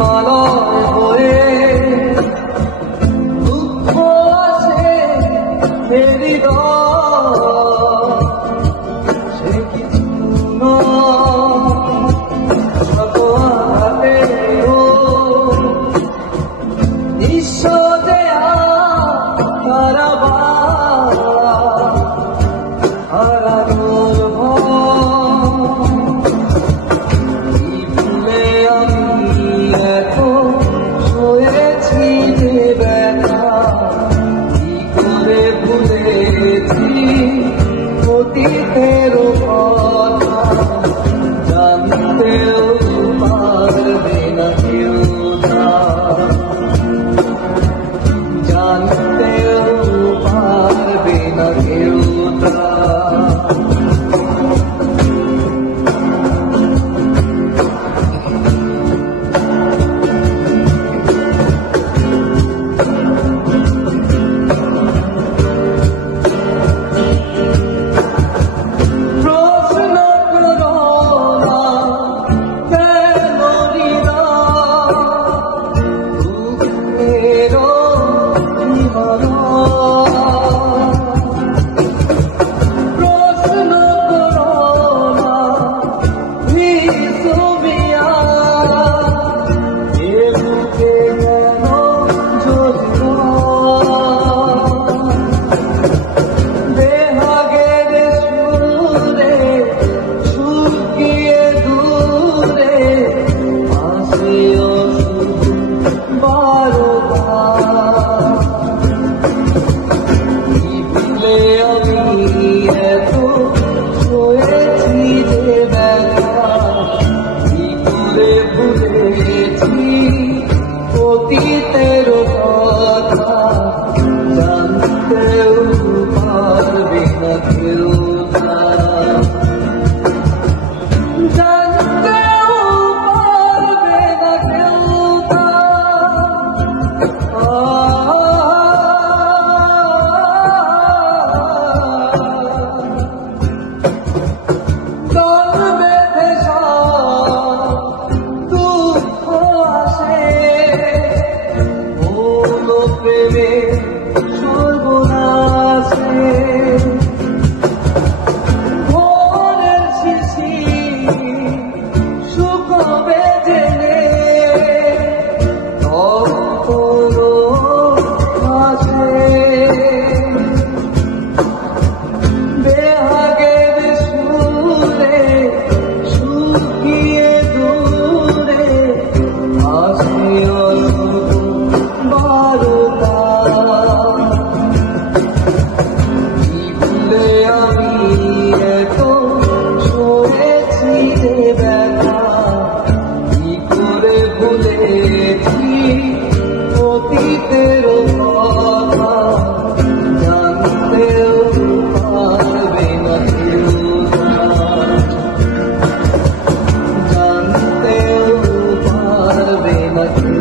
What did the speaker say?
হিমালয় হয়ে দুঃখ আসে হৃদয় সে কিছু শত আঘাতেও নিঃস্ব যে হারাবার হারানোর ভয় ভুলে আমি এখন শোয়েছি যে ব্যথা কি করে ভুলেছি অতীতের কথা জানতেও পারবে না কেউ জানতেও পারবে না কেউ অতীতের কথা জানতেও পারবে না কেউ জানতেও পারবে না কেউ দল বেঁধে দুঃখ আসে প্রেমে সর্বনাশে ভোরের শিশি শুকবে জেনে তখন আসে বেহাগের সুরে শুকিয়ে দূরে আসে অতীতের কথা জানতেও পারবে না কেউ জানতেও পারবে না কেউ